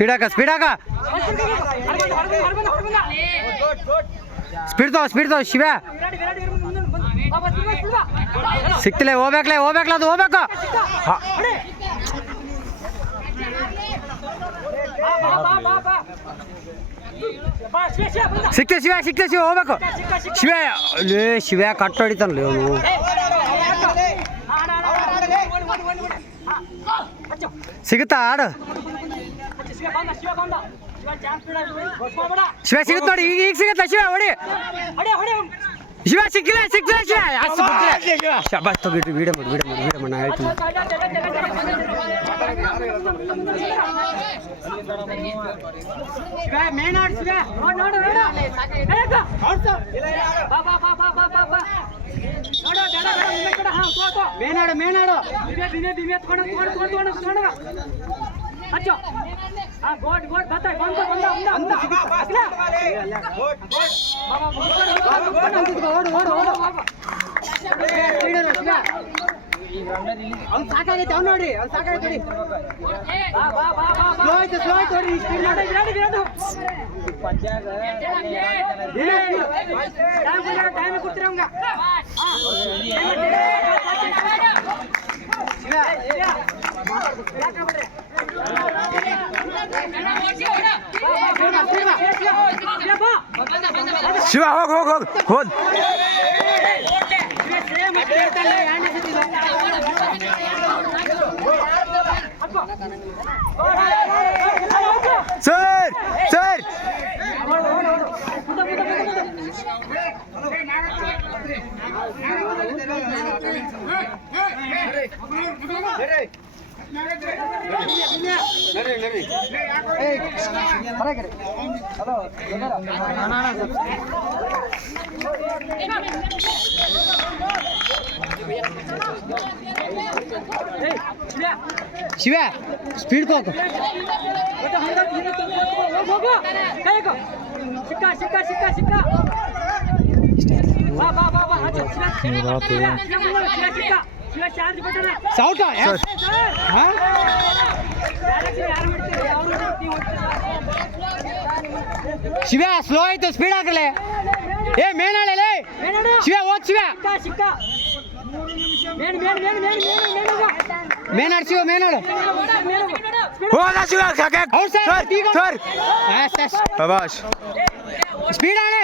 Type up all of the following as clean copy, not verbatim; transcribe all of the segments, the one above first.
speed ಹಾಕ speed ತಗೋ ಶಿವ ಸಿಕ್ತಿಲ್ಲ ಹೋಗ್ಬೇಕಲ್ಲ ಅದು ಹೋಗ್ಬೇಕು ಸಿಕ್ತೆ ಶಿವ ಹೋಗ್ಬೇಕು ಶಿವ ಕಟ್ ಹೊಡಿತಾನಲ್ಲ ಅವನು ಸಿಗುತ್ತಾ ಆಡು ಶಿವ ಸಿಗುತ್ತೆ ನೋಡಿ ಈಗ ಸಿಗುತ್ತಾ ಶಿವ ಹೊಡಿ ಶಿವ ಸಿಕ್ಕಿಲ್ಲ ಶಬಾಸ್ ತಗೋಬಿಟ್ಟು ವಿಡಿಯೋ ಮಾಡಿ ನಾ ಹೇಳ್ತೀನಿ ಮೇನಾಡು अच्छा हां गोड बता बंदा ಅವ್ನು ಸಾಕಾಗೈತೆ ಅವ್ನು ನೋಡಿ ಅವ್ನು ಸಾಕಾಗೈತೆ ನೋಡಿ ಸ್ಲೋ ಆಯ್ತು ನೋಡಿ ಸ್ಪೀಡ್ ಮಾಡಿ ಟೈಮ್ ಕೊಡ್ತೀರ ಅವಂಗ ಶಿವ ಹೋಗ್ ಸರ್ ಶಿವ ಸ್ಪೀಡ್ ಹೋಗು ಸೌಟ ಶಿವ ಸ್ಲೋ ಆಯ್ತು ಸ್ಪೀಡ್ ಹಾಕಲೆ ಏ ಮೇನಾಳೆ ಶಿವ ಹೋಗ್ ಶಿವ ಮೇನಾಡು ಶಿವ ಮೇನಾಡು ಹೋದ ಶಿವ ಸರ್ ಶಬಾಷ್ ಸ್ಪೀಡ್ ಆಳೆ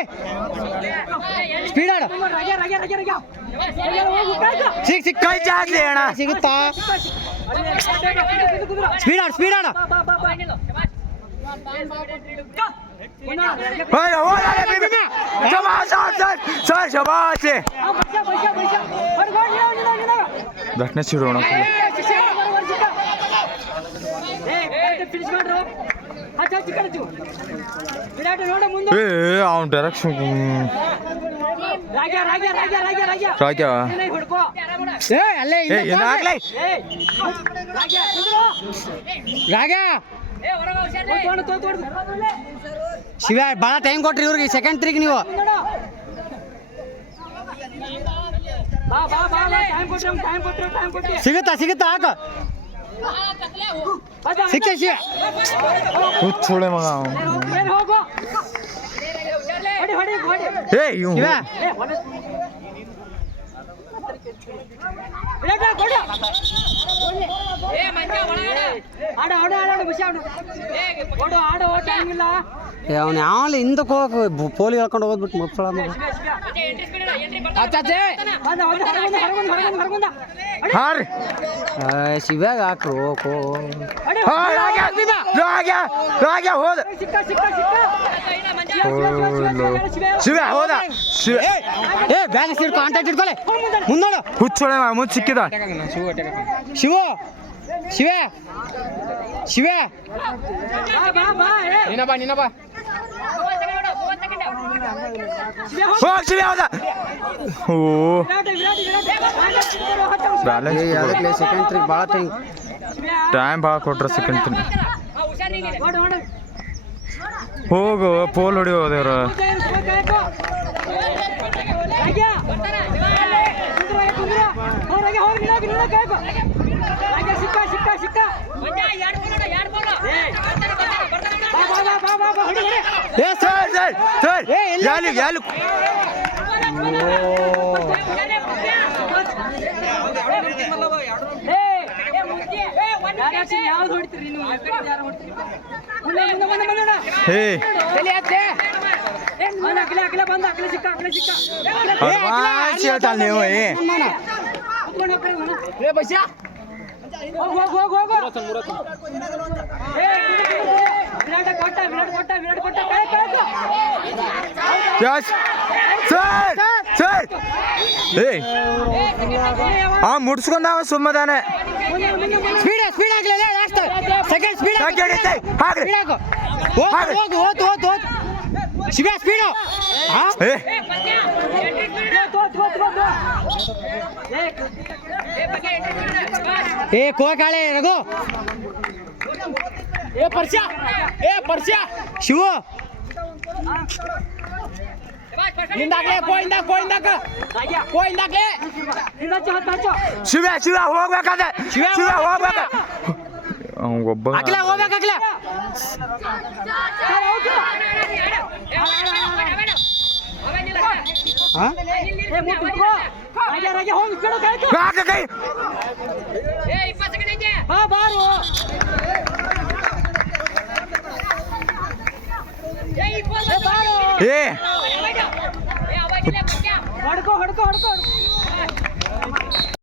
ಸ್ಪೀಡ್ ಆಡು ಸಿಕ್ ಕೈ ಜಾಸ್ತಿ ಅಣ್ಣ ಸಿಗುತ್ತಾ ಸ್ಪೀಡ್ ಆಡು सर शाबाश बैठने शुरू होना डायरेक्शन राजा ಶಿವ ಭಾಳ ಟೈಮ್ ಕೊಟ್ರಿ ಇವ್ರಿಗೆ ಸೆಕೆಂಡ್ ತ್ರೀಗೆ ನೀವು ಸಿಗುತ್ತಾ ಹಾಕ ಸಿಕ್ಕ ಶಿವ ಹುಚ್ಚೋಳೆ ಮಗ ಅವನು ಯಾವ ಹಿಂದಕ್ಕೆ ಹೋಗಕ್ಕೆ ಪೋಲಿ ಹೇಳ್ಕೊಂಡು ಹೋಗ್ಬಿಟ್ಟು ಮಕ್ಕಳ ಶಿವ್ಯಾಗ ಹಾಕ್ರು ಹೋದ ಶಿವ ಹೋದ ಏ ಬ್ಯಾಗ್ ಸೀಟ್ ಕಾಂಟ್ಯಾಕ್ಟ್ ಇಟ್ಕೊಳ್ಳಿ ಮುಂದೋಡು ಹುಚ್ಚೋಳೆ ಮುಂದೆ ಸಿಕ್ಕಿದ ಶಿವ ನೀನ ಬಾ ಶಿವ ಹೋದ ಓ ಸೆಕೆಂಡ್ ತ್ರೀ ಭಾಳ ಟೈಮ್ ಭಾಳ ಕೊಟ್ರ ಸೆಕೆಂಡ್ ತ್ರೀ ಹೋಗು ಪೋಲ್ ಹೊಡಿ ಹೋದೇವ್ರ ಸಿಕ್ಕ ಸಿಕ್ಕ ಸಿಕ್ಕ ಏ ಸರ್ ಸರ್ ಸರ್ ಯಾಲು ಯಾಲು ಯಾವ್ದು ಹೊಡಿತೀರಿ ನೀವು ಹೇ ಅಡ್ವಾನ್ಸ್ ಹೇಳ್ತಾಳೆ ನೀವು ಯಸ್ ಸರ್ ಸರ್ ಏ ಮುಡ್ಸ್ಕೊಂಡವ ಸುಮ್ಮದಾನೆ ಸ್ಪೀಡ್ ಸ್ಪೀಡ್ ಆಗ್ಲಿಲ್ಲ ಲಾಸ್ಟ್ ಸೆಕೆಂಡ್ ಸ್ಪೀಡ್ ಹಾಕ್ರಿ ಹೋಗು ಹೋತು ಹೋತು ಹೋತು ಶಿವ ಸ್ಪೀಡು ಏ ಕೋಕಾಳೆ ರಘು ಏ ಪರ್ಸ್ಯ ಶಿವು ಶಿವ ಶಿವ ಹೋಗ್ಬೇಕಾದ್ರೆ ಶಿವ ಹೋಗ್ಬೇಕ ಒಬ್ಬ ಅಖಿಲ ಹೋಗ್ಬೇಕಲ್ಲ ಏ ಹೊಡ್ಕೋ ಹೊಡ್ಕೋ ಹೊಡ್ಕೋ